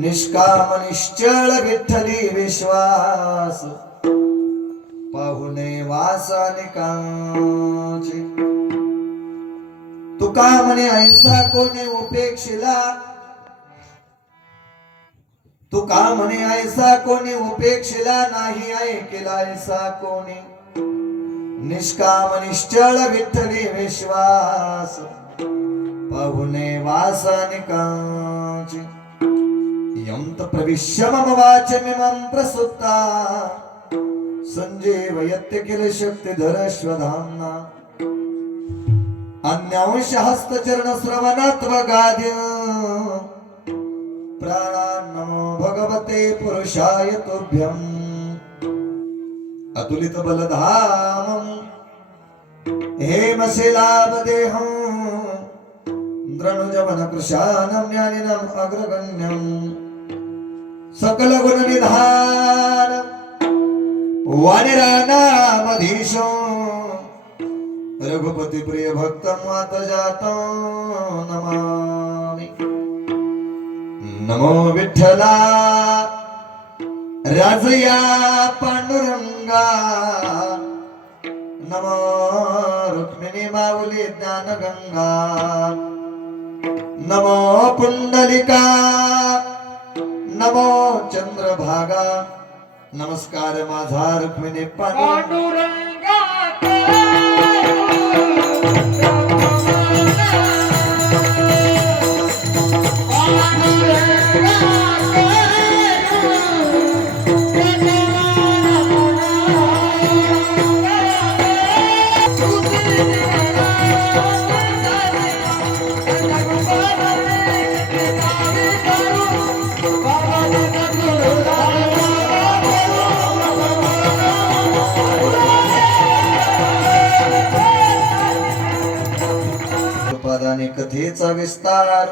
निष्काम निश्चळ विठ्ठली विश्वास पाहुणे वासनिकांचे तुका म्हणे ऐसा कोणी उपेक्षिला तुका म्हणे ऐसा कोणी उपेक्षिला नाही ऐकला ऐसा कोणी निष्काम निश्चळ विठ्ठली विश्वास पाहुणे वासनिकांचे यंत प्रविश्य मम वाचमिमं प्रसुप्ता संजीवयत्य किल शक्तिधर श्वधाम्ना अन्यांश हस्तचरण श्रवणत्वगाद्य प्राणान्नमो भगवते पुरुषाय तुभ्यं अतुलित बलधामं हेमशिलावदेहं द्रणुजवन कृशानं ज्ञानिनं अग्रगण्यं सकल गुण निधान वाणिरानामधीशो रघुपति प्रिय भक्तं मातजातं नमामि। नमो विठ्ठला राजया पांडुरंगा नमो रुक्मिणी माऊली ज्ञानगंगा नमो पुंडलिका नमो चंद्रभागा नमस्कार माझा रुक्मिणी पांडुरंगा कथेचा विस्तार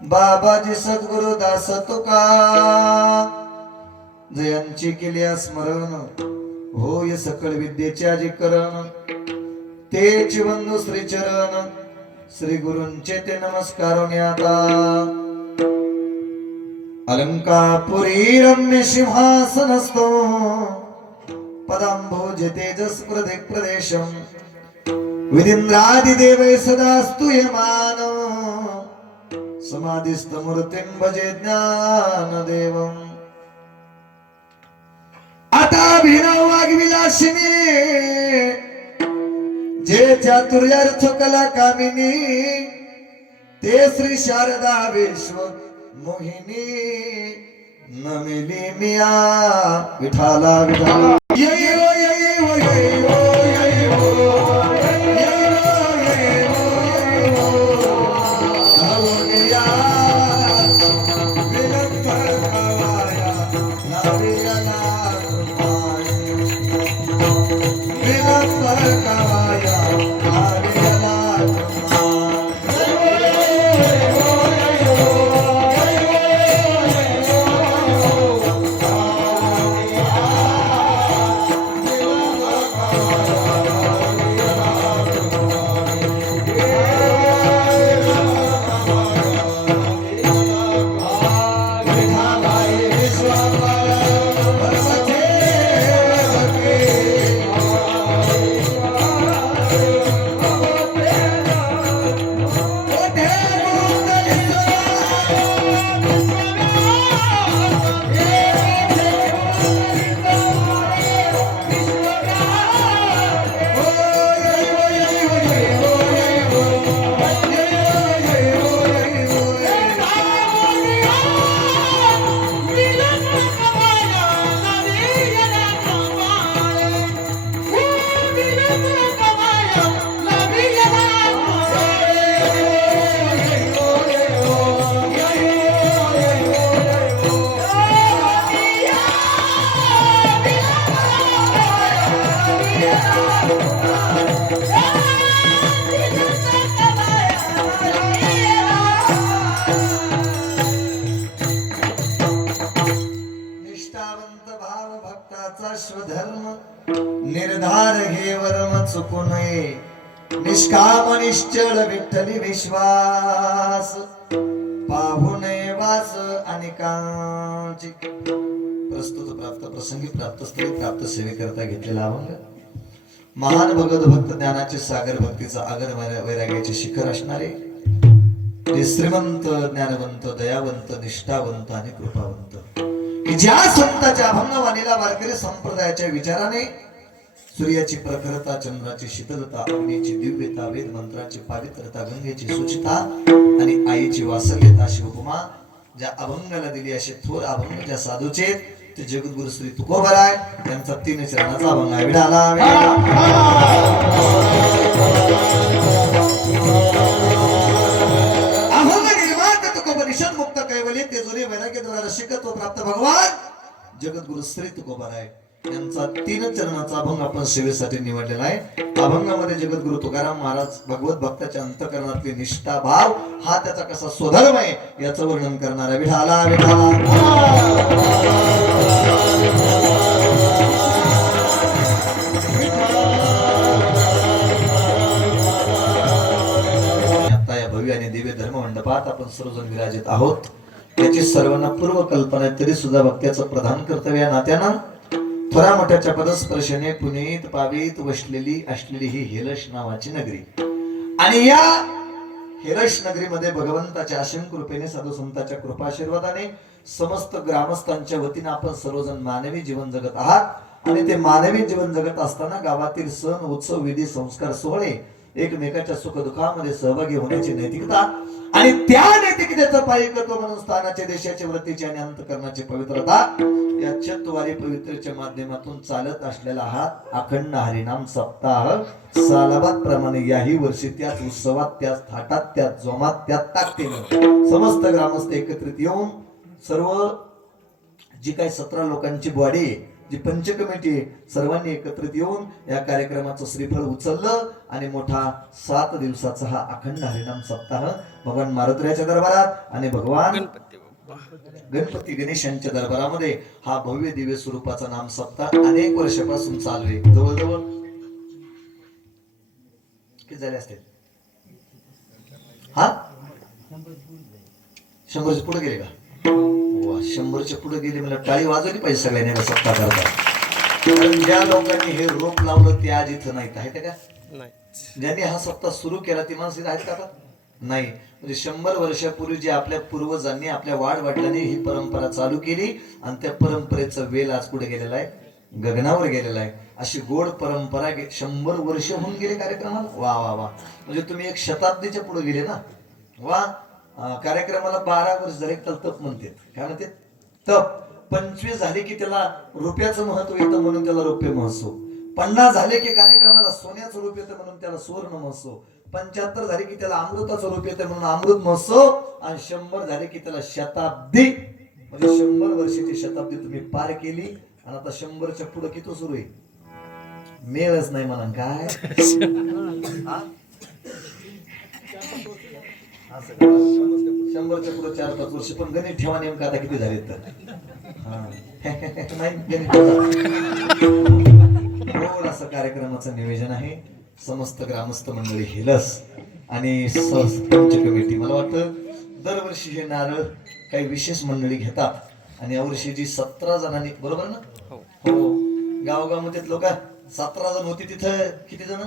बाबाजी सद्गुरु दास तुका जयांची केली स्मरण होय सकळ विद्येचे अधिकरण तेच बंधू श्री चरण श्री गुरूंचे ते नमस्कार आता अलंकापुरी रम्य सिंहासनस्थो पदांभोज तेजस प्रदेशम विदिंद्रादिदेवै सदास्तु यमान समाधिस्थ मूर्तिं भजे ज्ञानदेवम् आता अभिनव वाग्विलासिनी जे चातुर्यार्थ कला कामिनी ते श्री शारदा विश्व मोहिनी नमिली मिया विठाला विठाला निर्धार घे वर्म चुकू नये निष्काम निश्चळ विठ्ठली विश्वास पाहुणे वास अनेकांची प्रस्तुत प्राप्त प्रसंगी प्राप्त स्थळी प्राप्त सेवेकरता घेतलेला अभंग महान भगवत भक्त ज्ञानाचे सागर भक्तीचा आगर वैराग्याचे शिखर असणारे ते श्रीमंत ज्ञानवंत दयावंत निष्ठावंत आणि कृपावंत की ज्या संतांच्या अभंगवाणीला वारकरी संप्रदायाच्या विचाराने सूर्याची प्रखरता चंद्राची शीतलता अग्नीची दिव्यता वेद मंत्राची पवित्रता गंगेची सुचिता आणि आईची वात्सल्यता अशी उपमा ज्या अभंगाला दिली असे थोर अभंग ज्या साधूचे ते जगद्गुरु श्री तुकोबराय त्यांचा 3 चरणाचा अभंग आहे. विडाला अभंग निर्माण तुकोपनिषद मुक्त कैवल्य तेजोरी वैराग्य द्वारा रसिकत्व प्राप्त भगवान जगद्गुरु श्री तुकोबराय यांचा 3 चरणाचा अभंग आपण सेवेसाठी निवडलेला आहे. अभंगामध्ये जगद्गुरु तुकाराम महाराज भगवत भक्ताच्या अंतःकरणातली निष्ठा भाव हा त्याचा कसा स्वधर्म आहे याचं वर्णन करणार आहे. विठाला विठाला आता या भव्य आणि दिव्य धर्म मंडपात आपण सर्वजण विराजित आहोत. याची सर्वांना पूर्व कल्पना आहे तरी सुद्धा भक्त्याचं प्रधान कर्तव्य या नात्यानं थोरा मोठ्याच्या पदस्पर्शने पुनीत पावित वसलेली असलेली ही हेलश नावाची नगरी आणि या हेलश नगरीमध्ये भगवंताच्या असीम कृपेने साधू संतांच्या कृपाशीर्वादाने समस्त ग्रामस्थांच्या वतीने आपण सर्वजण मानवी जीवन जगत आहात आणि ते मानवी जीवन जगत असताना गावातील सण उत्सव विधी संस्कार सोहळे एकमेकाच्या सुखदुःखामध्ये सहभागी होण्याची नैतिकता आणि त्या नैतिकतेचं पायकत्व म्हणून स्थानाचे देशाचे वृत्तीचे आणि अंतःकरणाची पवित्रता या चतवारी पवित्रच्या माध्यमातून चालत असलेला हा अखंड हरिनाम सप्ताह सालाबाद प्रमाणे याही वर्षी त्याच उत्सवात त्याच थाटात त्याच जोमात त्याच ताकदीने समस्त ग्रामस्थ एकत्रित येऊन सर्व जी काही 17 लोकांची बॉडी जी पंच कमिटी सर्वांनी एकत्रित येऊन या कार्यक्रमाचं श्रीफळ उचललं आणि मोठा 7 दिवसाचा हा अखंड हरिनाम सप्ताह भगवान मारुतीच्या दरबारात आणि भगवान गणपती गणेशांच्या दरबारामध्ये हा भव्य दिव्य स्वरूपाचा नाम सप्ताह अनेक वर्षापासून चालू आहे. जवळजवळ किती झाले असते हा 100च्या पुढे गेले का? 100च्या पुढे गेले. मला टाळी वाजवली पाहिजे सगळ्यांनी सप्ताह करता. ज्या लोकांनी हे रोप लावलं ते आज इथं नाहीत आहेत का? ज्यांनी हा सप्ताह सुरू केला ती माणसं आहेत का? नाही. म्हणजे 100 वर्षापूर्वी जे आपल्या पूर्वजांनी आपल्या वाडवडिलांनी ही परंपरा चालू केली आणि त्या परंपरेचा वेल आज कुठे गेलेला आहे? गगनावर गेलेला आहे. अशी गोड परंपरा 100 वर्ष होऊन गेले कार्यक्रमाला. वा वा वा. म्हणजे तुम्ही 1 शताब्दीच्या पुढे गेले ना. वा. कार्यक्रमाला 12 वर्ष झाले त्याला तप म्हणते. काय म्हणते? तप. 25 झाले की त्याला रुपयाचं महत्व येतं म्हणून त्याला रुपये महोत्सव. 50 झाले की कार्यक्रमाला सोन्याचं रूप येतं म्हणून त्याला सुवर्ण महोत्सव. 75 झाले की त्याला अमृताचं रूप येतं म्हणून अमृत महोत्सव. आणि 100 झाले की त्याला शताब्दी म्हणजे 100 वर्षाची शताब्दी तुम्ही पार केली. आणि आता 100च्या पुढे किती सुरू आहे? मेळच नाही म्हणा काय. 100च्या पुढे 4-5 वर्ष. पण गणित ठेवा नेमकं आता किती झाले तर गोड असं कार्यक्रमाचं नियोजन आहे. समस्त ग्रामस्थ मंडळी हेलस आणि पंच कमिटी मला वाटतं दरवर्षी हे नारळ काही विशेष मंडळी घेतात आणि यावर्षी जी 17 जणांनी बरोबर ना हो गावगावमध्ये लोक 17 जण होती तिथं किती जण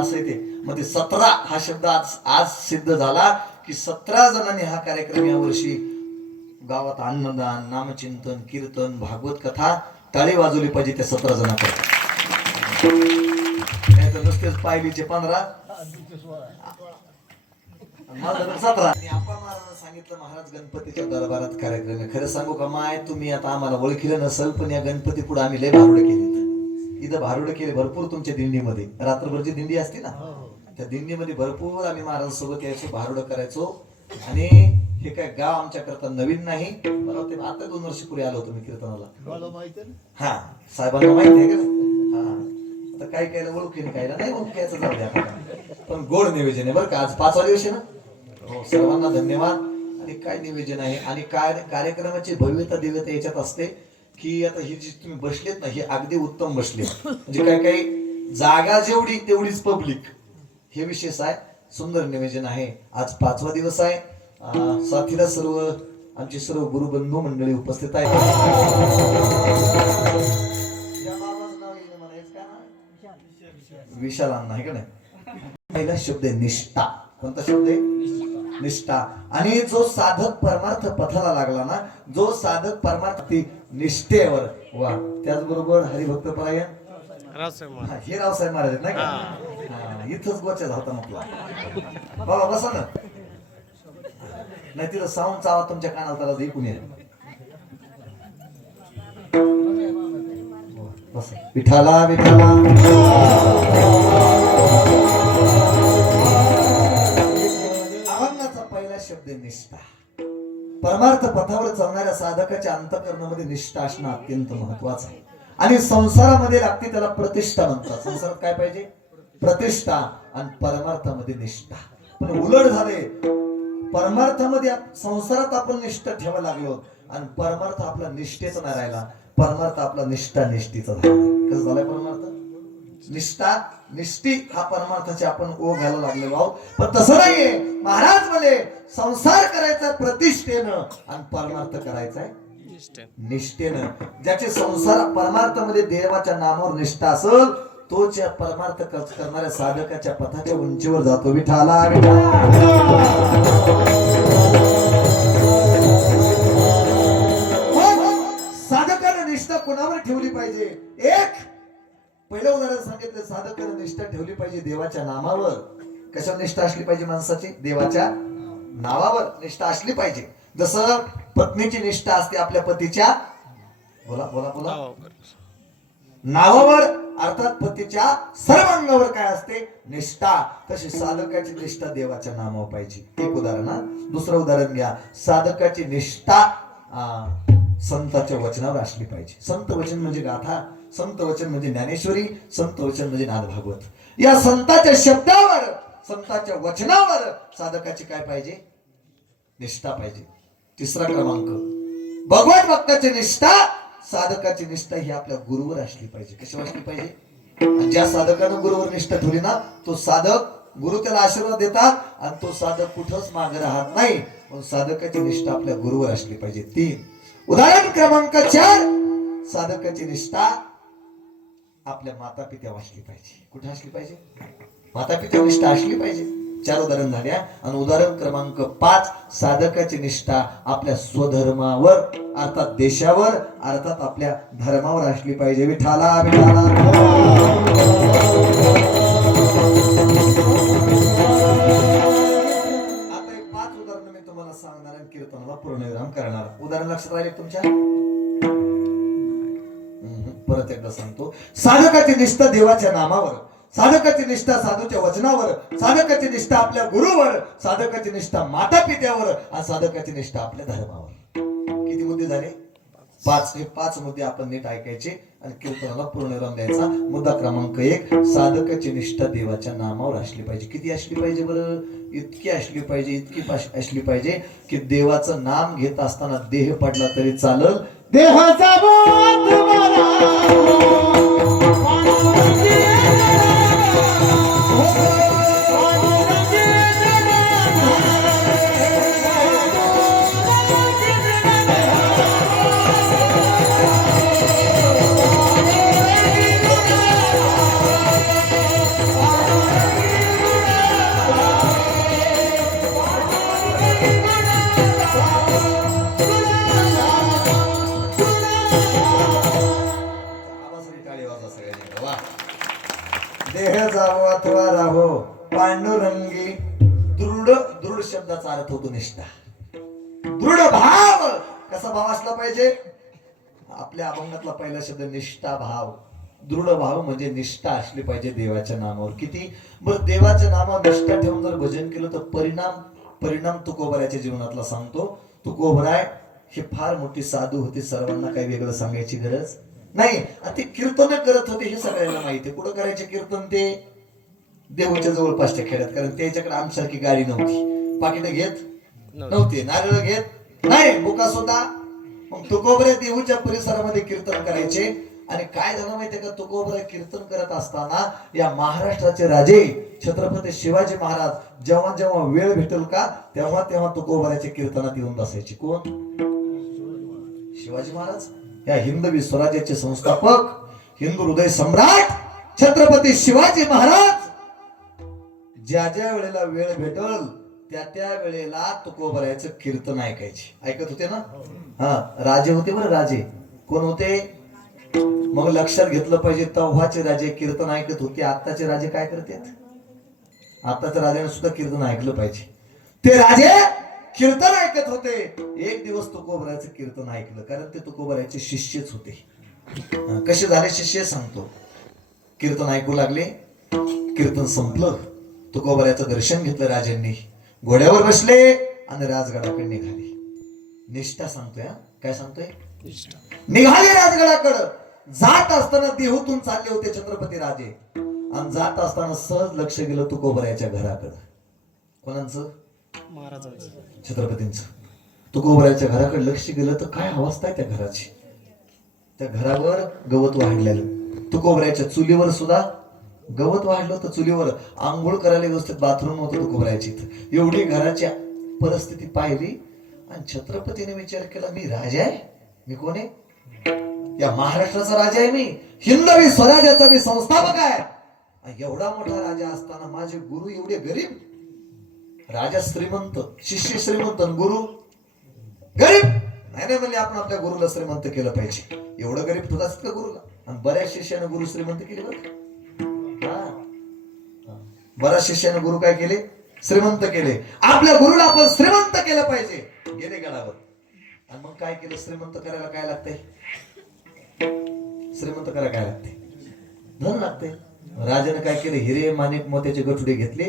असं ते मग ते 17 हा शब्द आज सिद्ध झाला की 17 जणांनी हा कार्यक्रम यावर्षी गावात अन्नदान नामचिंतन कीर्तन भागवत कथा टाळी वाजवली पाहिजे त्या 17 जणांकडे. नुसतेच पायलीचे 15 17 आणि आप्पा महाराजांना सांगितलं महाराज गणपतीच्या दरबारात कार्यक्रम आहे. खरं सांगू का माय तुम्ही आता आम्हाला ओळखीलं नसेल पण या गणपती पुढे आम्ही लय भारुड केली. इथं भारुड केले भरपूर तुमच्या दिंडीमध्ये. रात्रभरची दिंडी असते ना त्या दिंडीमध्ये भरपूर आम्ही महाराजांसोबत यायचो भारुड करायचो. आणि हे काय गाव आमच्या करता नवीन नाही. मला ते आता 2 वर्षापूर्वी आलो होतो मी कीर्तनाला. हा साहेबांना माहिती आहे का? हा आता काय काय ओळखीने कायला नाही ओळखायचं जाऊ द्या पण गोड नियोजन आहे बरं का. आज 5वा दिवस आहे ना. हो सर्वांना धन्यवाद. आणि काय नियोजन आहे आणि काय कार्यक्रमाची भव्यता दिव्यता याच्यात असते की आता ही जी तुम्ही बसलेत ना ही अगदी उत्तम बसले. म्हणजे काय काही जागा जेवढी तेवढीच पब्लिक हे विशेष आहे. सुंदर नियोजन आहे. आज 5वा दिवस आहे. साथीला सर्व आमची सर्व गुरुबंधू मंडळी उपस्थित आहेत. या बाबाचं नाव येईल म्हणायचं का? विशाल अण्णा आहे का नाही? पहिला शब्द आहे निष्ठा. कोणता शब्द आहे? निष्ठा. आणि जो साधक परमार्थ पथाला लागला ना, जो साधक परमार्थ निष्ठेवर वा, त्याचबरोबर हरिभक्त परायण हे रावसाहेब महाराज नाही का? इथंच गोचा होता म्हटला. बाबा बसा ना, नाही तिथं साऊंडचा आवाज तुमच्या कानाला त्याला ऐकून येईल. विठाला विठाला अभंगाचा पहिला शब्द निष्ठा. परमार्थ पथावर चालणाऱ्या साधकाच्या अंतःकरणामध्ये निष्ठा असणं अत्यंत महत्वाचं आहे. आणि संसारामध्ये लागते त्याला प्रतिष्ठा म्हणतात. संसारात काय पाहिजे? प्रतिष्ठा. आणि परमार्थामध्ये निष्ठा. पण उलट झाले, परमार्थामध्ये संसारात आपण निष्ठा ठेवा लागलो आणि परमार्थ आपला निष्ठेचा नाही राहिला. परमार्थ आपला निष्ठा निष्ठीचा झाला. कसं झालाय परमार्थ? निष्ठा निष्ठी हा परमार्थाचे आपण ओ घायला लागलेलो आहोत. पण तसं नाहीये. महाराज म्हणे संसार करायचा प्रतिष्ठेनं आणि परमार्थ करायचा निष्ठेनं. ज्याचे संसार परमार्थामध्ये देवाच्या नामावर निष्ठा असेल तोच या परमार्थ करणाऱ्या साधकाच्या पथाच्या उंचीवर जातो. विठाला साधकाने निष्ठा कोणावर ठेवली पाहिजे? एक पहिलं उदाहरण सांगितलं, साधकाने निष्ठा ठेवली पाहिजे देवाच्या नामावर. कशावर निष्ठा असली पाहिजे माणसाची? देवाच्या नावावर निष्ठा असली पाहिजे. जसं पत्नीची निष्ठा असते आपल्या पतीच्या बोला बोला बोला नावावर, अर्थात पतीच्या सर्व अंगावर काय असते? निष्ठा. तशी साधकाची निष्ठा देवाच्या नावावर पाहिजे. एक उदाहरण. दुसरं उदाहरण घ्या. साधकाची निष्ठा संतांच्या वचनावर असली पाहिजे. संत वचन म्हणजे गाथा, संत वचन म्हणजे ज्ञानेश्वरी, संत वचन म्हणजे नाद भागवत. या संतांच्या शब्दावर, संतांच्या वचनावर साधकाची काय पाहिजे? निष्ठा पाहिजे. तिसरा क्रमांक, भगवत भक्ताची निष्ठा. साधकाची निष्ठा ही आपल्या गुरुवर असली पाहिजे. कशावर असली पाहिजे? ज्या साधकानं गुरुवर निष्ठा ठेवली ना, तो साधक, गुरु त्याला आशीर्वाद देतात आणि तो साधक कुठंच मागे राहत नाही. पण साधकाची निष्ठा आपल्या गुरुवर असली पाहिजे. 3 उदाहरण क्रमांक 4, साधकाची निष्ठा आपल्या माता पित्यावर असली पाहिजे. कुठे असली पाहिजे? माता पित्यावर निष्ठा असली पाहिजे. 4 उदाहरण झाल्या. आणि उदाहरण क्रमांक 5, साधकाची निष्ठा आपल्या स्वधर्मावर, अर्थात देशावर, अर्थात आपल्या धर्मावर असली पाहिजे. विठाला विठाला आता 5 उदाहरण मी तुम्हाला सांगणार आणि कीर्तनाला पूर्णविराम करणार. उदाहरण लक्षात राहिले तुमच्या? परत एकदा सांगतो. साधकाची निष्ठा देवाच्या नामावर, साधकाची निष्ठा साधूच्या वचनावर, साधकाची निष्ठा आपल्या गुरुवर, साधकाची निष्ठा माता पित्यावर आणि साधकाची निष्ठा आपल्या धर्मावर. किती मुद्दे झाले? 5. हे 5 मुद्दे आपण नीट ऐकायचे आणि कीर्तनाला पूर्णविराम द्यायचा. मुद्दा क्रमांक 1, साधकाची निष्ठा देवाच्या नामावर असली पाहिजे. किती असली पाहिजे बरं? इतकी असली पाहिजे, इतकी असली पाहिजे की देवाचं नाम घेत असताना देह पडला तरी चालल. देहाचा बोध देह जावो अथवा राहो पांडुरंगी. दृढ, दृढ शब्दाचा अर्थ होतो निष्ठा. दृढ भाव. कसा भाव असला पाहिजे? आपल्या अभंगातला पहिला शब्द निष्ठा भाव. दृढ भाव म्हणजे निष्ठा असली पाहिजे देवाच्या नामावर. किती बरं? देवाच्या नामावर निष्ठा ठेवून जर भजन केलं तर परिणाम तुकोबराच्या जीवनातला सांगतो. तुकोबराय हे फार मोठी साधू होते. सर्वांना काही वेगळं सांगायची गरज नाही. ते कीर्तन करत होते हे सगळ्यांना माहिती. कुठं करायचे कीर्तन? ते देऊच्या जवळपासच्या खेड्यात. कारण त्याच्याकडे आमच्यासारखी गाडी नव्हती. पाकिट घेत नव्हते, नारळ घेत नाही, बुका सुद्धा. मग तुकोबरे देऊच्या परिसरामध्ये कीर्तन करायचे आणि काय झालं माहितीये का, तुकोबराय कीर्तन करत असताना या महाराष्ट्राचे राजे छत्रपती शिवाजी महाराज जेव्हा जेव्हा वेळ भेटेल का तेव्हा तेव्हा तुकोबरायच्या कीर्तनात येऊन बसायचे. कोण? शिवाजी महाराज, या हिंदवी स्वराज्याचे संस्थापक, हिंदू हृदय सम्राट छत्रपती शिवाजी महाराज ज्या ज्या वेळेला वेळ भेटल त्या त्या वेळेला तुकोबरायचं कीर्तन ऐकायचे. ऐकत होते ना? हा, राजे होते बरं. राजे कोण होते? मग लक्षात घेतलं पाहिजे, तेव्हाचे राजे कीर्तन ऐकत होते. आत्ताचे राजे काय करतात? आत्ताच्या राजाने सुद्धा कीर्तन ऐकलं पाहिजे. ते राजे कीर्तन ऐकत होते. एक दिवस तुकोबरायचं कीर्तन ऐकलं, कारण ते तुकोबरायचे शिष्यच होते. कसे झाले शिष्य सांगतो. कीर्तन ऐकू लागले, कीर्तन संपलं, तुकोबरायचं दर्शन घेतलं राजांनी, घोड्यावर बसले आणि राजगडाकडे निघाले. निष्ठा सांगतोय. काय सांगतोय? निघाले राजगडाकडं. जात असताना देहूतून चालले होते छत्रपती राजे, आणि जात असताना सहज लक्ष गेलं तुकोबरायच्या घराकडं. कोणाचं? महाराजांचं, छत्रपतींचं. तुकोबरायच्या घराकडे लक्ष गेलं तर काय अवस्था आहे त्या घराची. त्या घरावर गवत वाढलेलं, तुकोबरायच्या चुलीवर सुद्धा गवत वाढलं होतं. चुलीवर आंघोळ करायला व्यवस्थित बाथरूम होतं तुकोबरायची. एवढी घराची परिस्थिती पाहिली आणि छत्रपतीने विचार केला, मी राजा आहे, मी कोण आहे? या महाराष्ट्राचा राजा आहे मी, हिंदवी स्वराज्याचा मी संस्थापक आहे. एवढा मोठा राजा असताना माझे गुरु एवढे गरीब. राजा श्रीमंत, शिष्य श्रीमंत, गुरु गरीब. नाही म्हणले, आपण आपल्या गुरुला श्रीमंत केलं पाहिजे. एवढं गरीब तुझा का गुरुला? आणि बऱ्याच शिष्याने गुरु श्रीमंत केले बरं. बऱ्याच शिष्याने गुरु काय केले? श्रीमंत केले. आपल्या गुरुला आपण श्रीमंत केलं पाहिजे. गेले गडावर आणि मग काय केलं? श्रीमंत करायला काय लागतंय? श्रीमंत करायला काय लागते? धन लागते. राजाने काय केले? हिरे माणिक मोत्याचे गठुडे घेतले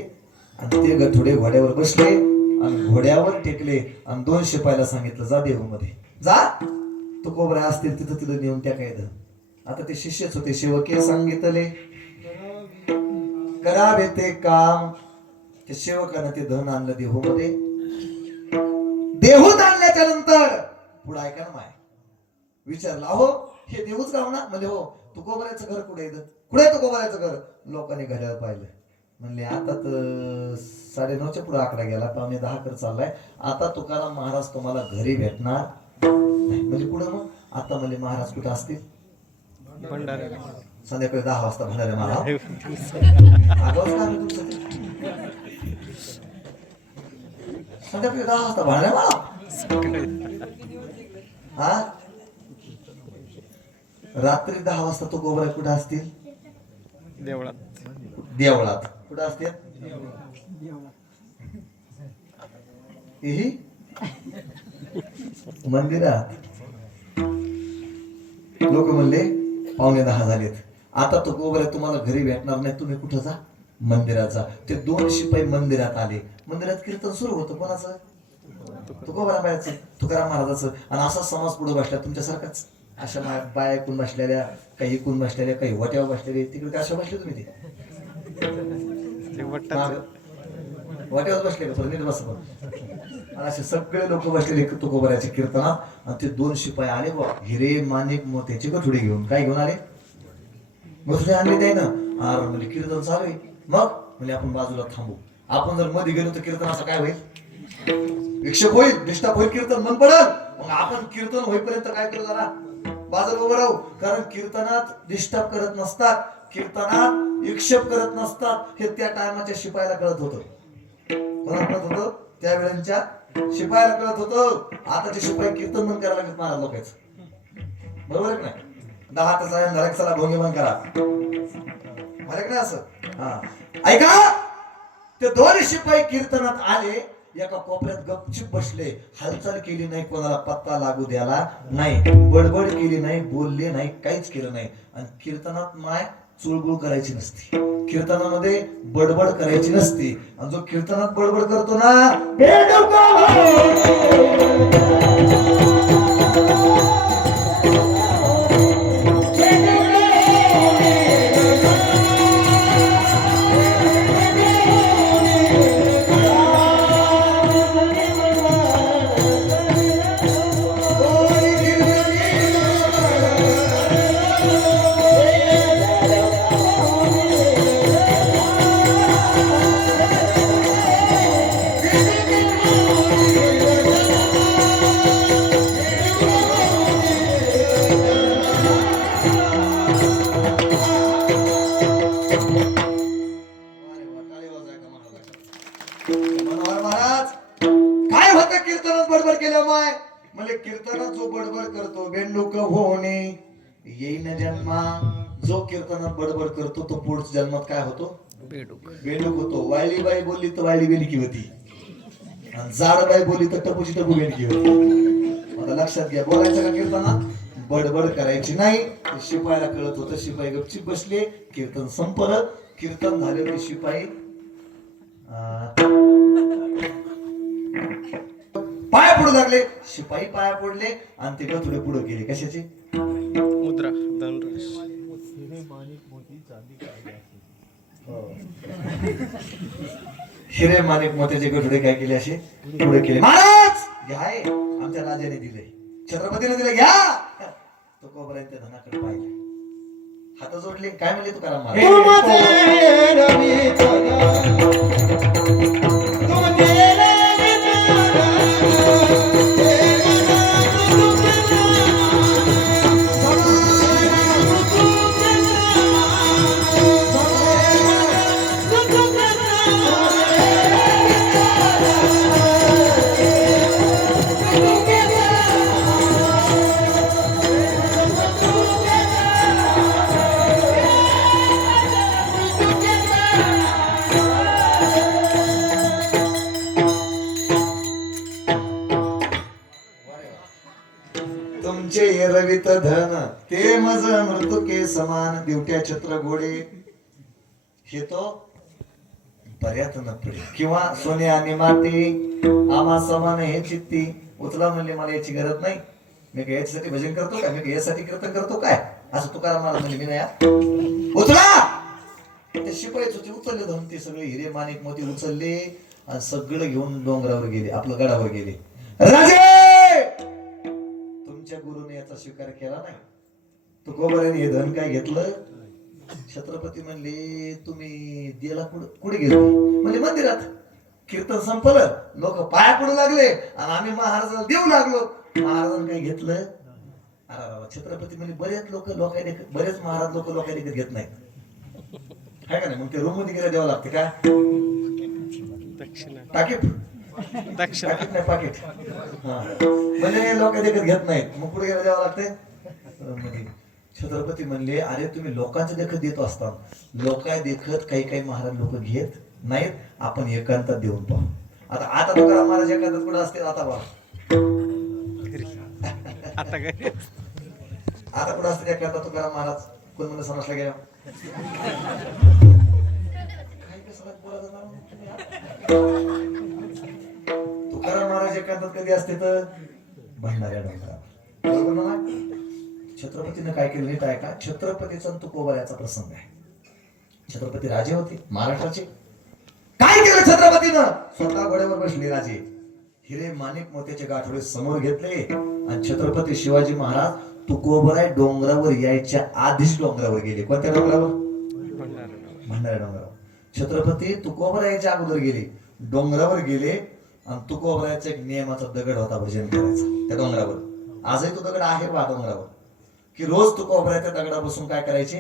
आणि ते गठुडे घोड्यावर बसले आणि घोड्यावर टेकले आणि 2 शिपायाला सांगितलं, जा देहूमध्ये जा, तुकोबराय असतील तिथं तिथं नेऊन त्या काय धन. आता ते शिष्यच होते. सेवके सांगितले करावे ते काम. ते सेवकानं ते धन आणलं देहूमध्ये. देहूत आणल्याच्या नंतर पुढे ऐका ना, माय विचारलं, अहो हे देऊच गाव ना? म्हणजे हो. तुकोबरायचं घर कुठे येतं? कुठे तुकोबरायचं घर? लोकांनी घड्याळ पाहिलं. म्हणले आता तर 9:30च्या पुढे आकडा गेला, 9:45 कर चाललाय. आता तुकाराम महाराज तुम्हाला घरी भेटणार नाही. म्हणजे पुढे मग आता म्हणजे महाराज कुठं असतील? भंडाऱ्याला. संध्याकाळी 10 वाजता भंडारे महाराज. संध्याकाळी 10 वाजता भंडारे महाराज. हा, रात्री 10 वाजता तुकोबराय कुठे असतील? देवळात. देवळात कुठे असतील? मंदिरात. लोक म्हणले 9:45 झालेत, आता तुकोबराय तुम्हाला घरी भेटणार नाही, तुम्ही कुठं जा? मंदिरात जा. ते 2 शिपाई मंदिरात आले. मंदिरात कीर्तन सुरू होतं. कोणाचं? तुकोबरायचं, तुकाराम महाराजाचं. आणि असा समाज पुढे बसला तुमच्यासारखाच. अशा बाया ऐकून बसलेल्या, काही ऐकून बसलेल्या, काही वट्यावर बसलेले. तिकडे काय अशा बसले तुम्ही? ते वाट्यावर बसले का? नीट बस. आणि असे सगळे लोक बसलेले तुकोबरायच्या कीर्तनात. आणि ते 2 शिपाई आले बा, हिरे माणिक मोत्याचे गठुडे घेऊन. काय घेऊन आले? गठुडे आणले त्यानं. अरे म्हणजे कीर्तन चालू आहे. मग म्हणजे आपण बाजूला थांबू. आपण जर मध्ये गेलो तर कीर्तन असं काय होईल? विक्षेप होईल, डिस्टर्ब होईल, कीर्तन मन पडल. मग आपण कीर्तन होईपर्यंत काय करू? जरा बाजूला उभं राहू. कारण कीर्तनात डिस्टर्ब करत नसतात, कीर्तनात विक्षेप करत नसतात. हे त्या टायमाच्या शिपायाला कळत होतं. कोणाला कळत होतं? त्यावेळेच्या शिपायाला कळत होतं. आता ते शिपाई कीर्तन बंद करायला लागत महाराज लोकांचं. बरोबर आहे की नाही? 10 तास झाला की चला भोंगी बंद करा. मला की नाही असं? हा, ऐका. ते 2 शिपाई कीर्तनात आले, एका कोपऱ्यात गपचिप बसले. हालचाल केली नाही, कोणाला पत्ता लागू द्याला नाही, बडबड केली नाही, बोलले नाही, काहीच केलं नाही. आणि कीर्तनात माय चुळबुळ करायची नसती, कीर्तनामध्ये बडबड करायची नसती. आणि जो कीर्तनात बडबड करतो ना, केलं माय म्हणजे कीर्तनात जो बडबड करतो बेंडूक होणे येईन जन्मा. जो कीर्तनात बडबड करतो तो पुढच्या जन्मात काय होतो? बेंडूक होतो. वायली बाई बोलली तर वायली बेंडकी होती, आणि जाड बाई बोलली तर टपूची टपू बेंडकी होती. आता लक्षात घ्या, बोलायचं का कीर्तनात? बडबड करायची नाही. शिपायाला कळत होतं, शिपाई गपचीप बसले. कीर्तन संपलं. कीर्तन झाले की शिपाई पाया पडू लागले. शिपाई पाया पडले आणि ते थोडे पुढे गेले. कशाचे? मुद्रा धनराज हिरे माणिक मोत्याचे गठुडे काय केले? असे पुढे केले. महाराज घ्या, आमच्या राजाने दिले, छत्रपतीने दिले, घ्या. तो कोबराने त्या धनाकडे पाहिले, हात जोडले. काय म्हणले तुकाराम महाराज? तुमचे रवित धन ते मज मृतुके समान दिवट्या छत्र घोडे हे तो पर्यात न पडे. किंवा सोने आणि माती आम्हा समान हे चित्ती. उचला म्हणले मला याची गरज नाही, मी काय याच्यासाठी भजन करतो काय, मी यासाठी कीर्तन करतो काय, असं तुकाराम महाराज म्हणले. मी नाही उचला. ते शिपाईच होते, उचलले धन. ते सगळे हिरे माणिक मोती उचलले आणि सगळं घेऊन डोंगरावर गेले, आपलं गडावर गेले. राजे, तुमच्या गुरुने याचा स्वीकार केला नाही. तो गोबऱ्याने हे धन काय घेतलं? छत्रपती म्हणले तुम्ही दिला कुठे गेलो? म्हणजे मंदिरात. कीर्तन संपलं, लोक पाया पडू लागले आणि आम्ही महाराजाला देऊ लागलो. महाराजांनी काय घेतलं? अरे छत्रपती म्हणजे बरेच बरेच महाराज लोक घेत नाहीत, काय का नाही? मग ते रूम मध्ये गेला द्यावं लागते काय? टाकीत नाही पाकिट. म्हणजे लोक देखत घेत नाहीत, मग पुढे गेला द्यावं लागते. छत्रपती म्हणले अरे तुम्ही लोकांचं देखत देत असता, लोक देखत काही महाराज लोक घेत नाहीत, आपण एकांतात देऊन पाहू. आता तुकाराम महाराज एकांतात कुठे असते? आता बघा आता कुठे असते एकांतात तुकाराम महाराज? कोण म्हणून समजला गेला? तुकाराम महाराज एकांतात कधी असते? तर भंडाऱ्या डोंगरावर, बरोबर ना? छत्रपतीने काय केलं नीट आहे का? छत्रपतीचा तुकोबऱ्याचा प्रसंग आहे. छत्रपती राजे होते महाराष्ट्राचे. काय केलं छत्रपतीनं? स्वतः घोड्यावर बसले राजे, हिरे माणिक मोत्याचे गाठोडे समोर घेतले आणि छत्रपती शिवाजी महाराज तुकोबराय डोंगरावर यायच्या आधीच डोंगरावर गेले. कोणत्या डोंगरावर? भंडारा डोंगरावर. छत्रपती तुकोबरायच्या अगोदर गेले, डोंगरावर गेले आणि तुकोबरायचा एक नियमाचा दगड होता भजन करायचा त्या डोंगरावर. आजही तो दगड आहे बा डोंगरावर, की रोज तुकोबरायच्या दगडा बसून काय करायचे?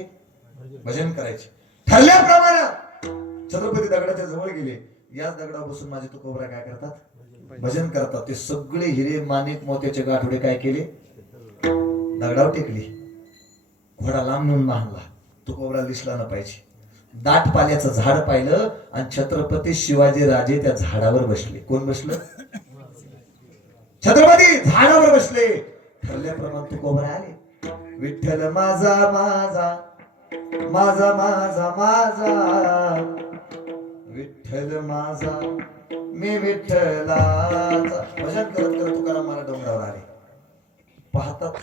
भजन करायचे. ठरल्याप्रमाणे छत्रपती दगडाच्या जवळ गेले. याच दगडावर बसून माझे तुकोबराय काय करतात? भजन करतात. ते सगळे हिरे माणिक मोत्याचे गाठोडे काय केले? दगडावर टेकले. घोडा लांब नेऊन बांधला, तुकोबरा दिसला न पाहिजे. दाट पाल्याचं झाड पाहिलं आणि छत्रपती शिवाजी राजे त्या झाडावर बसले. कोण बसलं? छत्रपती झाडावर बसले. ठरल्याप्रमाणे तुकोबरा आले. विठ्ठल माझा माझा माझा माझा माझा विठ्ठल माझा मी विठ्ठलाचा भजन करत करत तुकाराम महाराज डोंगरावर आले. पाहतात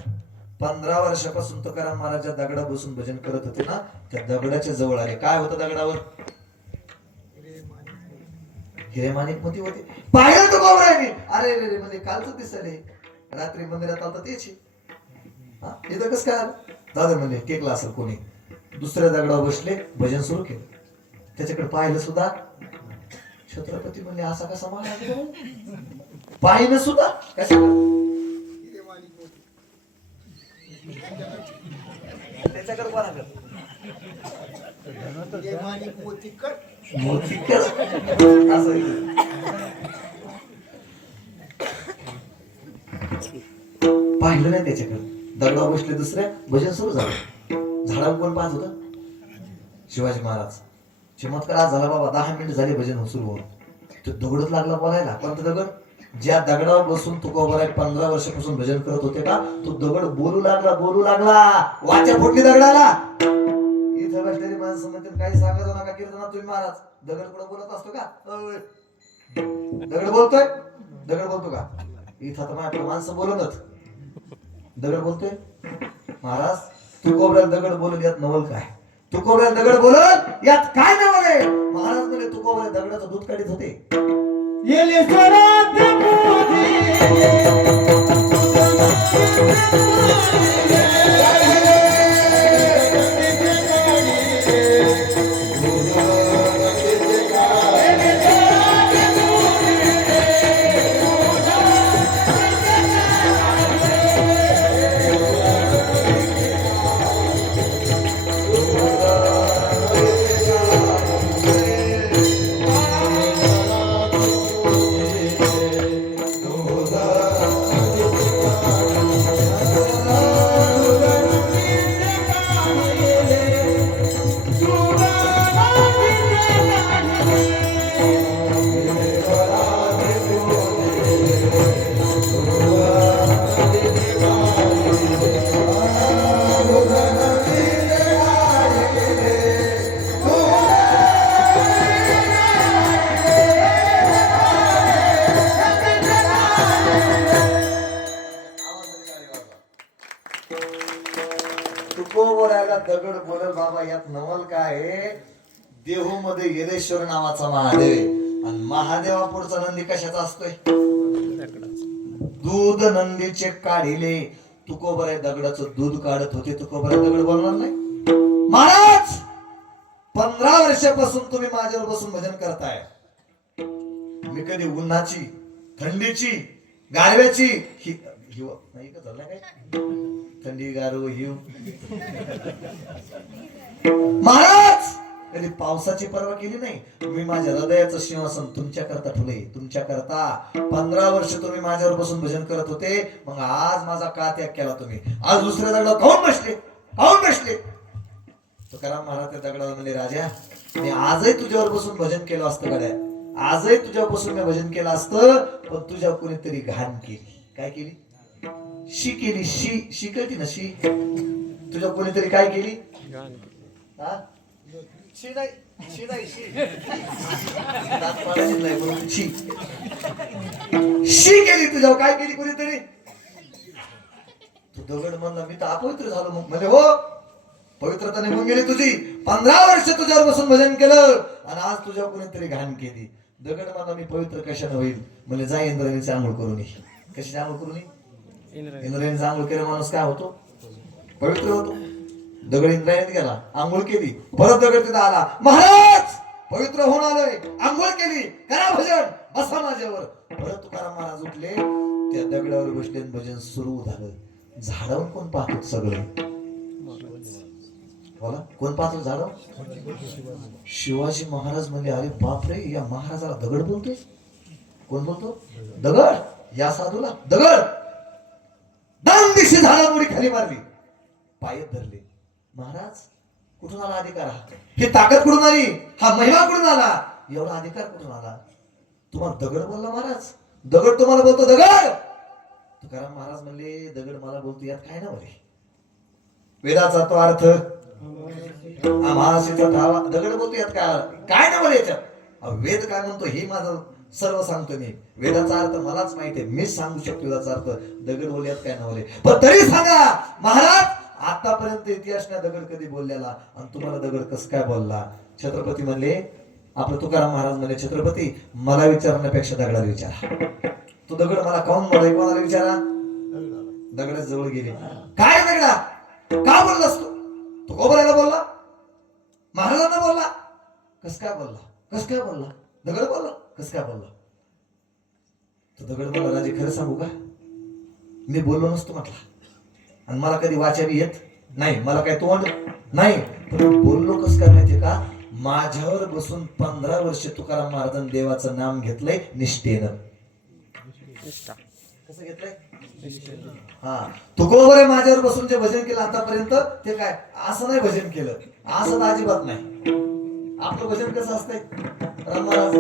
15 वर्षापासून तुकाराम महाराज दगडा बसून भजन करत होते ना, त्या दगडाच्या जवळ आले. काय होतं दगडावर? हिरे माणिक मोती होते. पाहिलं तुकोबराने, अरे रे म्हणजे कालच दिसले, रात्री मंदिरात आलता तेच इथं कस काय दादा म्हणले टेकला असेल कोणी. दुसऱ्या दगडावर बसले, भजन सुरू केलं. त्याच्याकडे पाहिलं सुद्धा. छत्रपती म्हणले असा कसा महाराज? पाहिलं सुद्धा कशा? त्याच्याकडे कोणाकडे? मोतीकर असं. पाहिलं नाही त्याच्याकडे. दगडावर बसले दुसऱ्या, भजन सुरू झालं. झाडावर कोण पाहत होतं? शिवाजी महाराज. चमत्कार आज झाला बाबा. 10 मिनिट झाले भजन सुरू होऊन. तो दगडच लागला बोलायला. कोणता दगड? ज्या दगडावर बसून तुकोबाराय 15 वर्षापासून भजन करत होते का, तो दगड बोलू लागला. वाचा फोडली दगडाला. इथं बसलेली माणसं म्हणतील काही सांगत नका कीर्तना तुम्ही महाराज. दगड कुठं बोलत असतो का? दगड बोलतोय? दगड बोलतो का? इथं तर माझ्या माणसं बोलतच. दगड बोलतोय महाराज. तुकोबऱ्याला दगड बोलल यात नवल काय? तुकोबऱ्याला दगड बोलल यात काय नवल आहे? महाराज म्हणजे तुकोबऱ्या दगडाचं दूध काढीत होते. येले स्वरात तुकोबऱ्याला दगड बोलल बाबा यात नवल काय आहे? देहू मध्ये येलेश्वर नावाचा महादेव आहे. आणि महादेवा पुढचा नंदी कशाचा असतोय? दूध नंदीचे काढिले. तुकोबऱ्या दगडाचं दूध काढत होते. तुकोबऱ्या दगड बोलणार नाही. महाराज 15 वर्षापासून तुम्ही माझ्यावर बसून भजन करताय. मी कधी उन्हाची, थंडीची, गारव्याची नाही का झालं काय? थंडी गारव हिव. महाराज कधी पावसाची पर्वा केली नाही. मी माझ्या हृदयाचं सिंहासन तुमच्या करता ठेवले. तुमच्या करता 15 वर्ष तुम्ही माझ्यावर बसून भजन करत होते. मग आज माझा का त्याग केला तुम्ही? आज दुसऱ्या दगडावर काऊन बसले? तुकाराम महाराज त्या दगडावर म्हणले, राजा मी आजही तुझ्यावर बसून भजन केलं असतं गड्या. आजही तुझ्यावर बसून मी भजन केलं असतं. पण तुझ्या कोणीतरी घाण केली. काय केली? शी केली. शी कळती ना? शी. तुझ्या कोणीतरी काय केली? हा? शी नाही. दात पाडायची नाही म्हणून शी. शी केली तुझ्यावर. काय केली कोणीतरी? तू दगड म्हणला मी तर अपवित्र झालो. मग म्हणजे हो, पवित्रता निघून गेली तुझी. 15 वर्ष तुझ्यावर बसून भजन केलं आणि आज तुझ्या कोणीतरी घाण केली. दगड म्हणला मी पवित्र कशाने होईल? म्हणजे जा इंद्रायणीची आंघोळ करून ये. कशाची आंघोळ करून ये? इंद्रायणीची आंघोळ केलं माणूस काय होतो? पवित्र होतो. दगड इंद्रायणीत गेला, आंघोळ केली, परत दगड तिथं आला. महाराज पवित्र होऊन आलोय, आंघोळ केली, करा भजन, बसा माझ्यावर. परत तुकाराम महाराज उठले, त्या दगडावर बसले, भजन सुरू झालं. झाडावर कोण पाहतो? सगळं बोला, कोण पाहतो झाडावर? शिवाजी महाराज म्हणले, अरे बापरे, या महाराजाला दगड बोलतोय. कोण बोलतो? दगड. या साधूला दगड. दाम दिशी झाडामुळे खाली मारली, पायत धरले. महाराज कुठून आला अधिकार? ही ताकद कुठून आली? हा महिमा कुठून आला? एवढा अधिकार कुठून आला? तुम्हाला दगड बोलला महाराज? दगड तुम्हाला बोलतो दगड? तुकाराम महाराज म्हणले, दगड मला बोलतो, यात काय ना बरे? वेदाचा तो अर्थ, आमासीचा ठावा, दगड बोलतो, यात काय ना बरे? याच्यात वेद काय म्हणतो हे माझं सर्व सांगतो मी. वेदाचा अर्थ मलाच माहिती आहे, मीच सांगू शकतो वेदाचा अर्थ. दगड बोलल्यात काय नवले? पण तरी सांगा महाराज, आतापर्यंत इतिहास नाही दगड कधी बोललेला, आणि तुम्हाला दगड कसं काय बोलला? छत्रपती म्हणले, आपलं तुकाराम महाराज म्हणले, छत्रपती मला विचारण्यापेक्षा दगडाला विचारा. तो दगड मला काऊन बोलाय? कोणाला विचारा? दगडाच जवळ गेले. काय दगडा का बोललास तू? तू कोबऱ्याला बोलला, महाराजांना बोलला, कस काय बोलला? कस काय बोलला? दगड बोलला, कस काय बोलला? तो दगड मला, राजे खरं सांगू का, मी बोललो नसतो म्हटला, आणि मला कधी वाचावी येत नाही, मला काय तोंड नाही, पण बोललो कस काय माहितीये का? माझ्यावर बसून 15 वर्ष तुकाराम महाराजांनी देवाचं नाम घेतलंय निष्ठेनं. कसं घेतलंय हा तुकोबरे माझ्यावर बसून जे भजन केलं आतापर्यंत ते काय असं नाही भजन केलं असं तर अजिबात नाही आपलं भजन कसं असतंय रामराज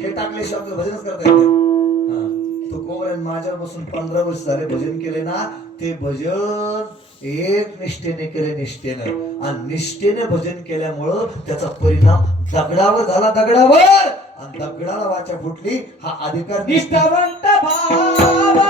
हे टाकल्याशिवाय आपलं भजनच करता येत नाही तुकोबरे माझ्यावर बसून 15 वर्ष झाले भजन केले ना ते भजन एक निष्ठेने केले निष्ठेनं आणि निष्ठेने भजन केल्यामुळं त्याचा परिणाम दगडावर झाला दगडावर आणि दगडाला वाचा फुटली हा अधिकार निष्ठावंत भावा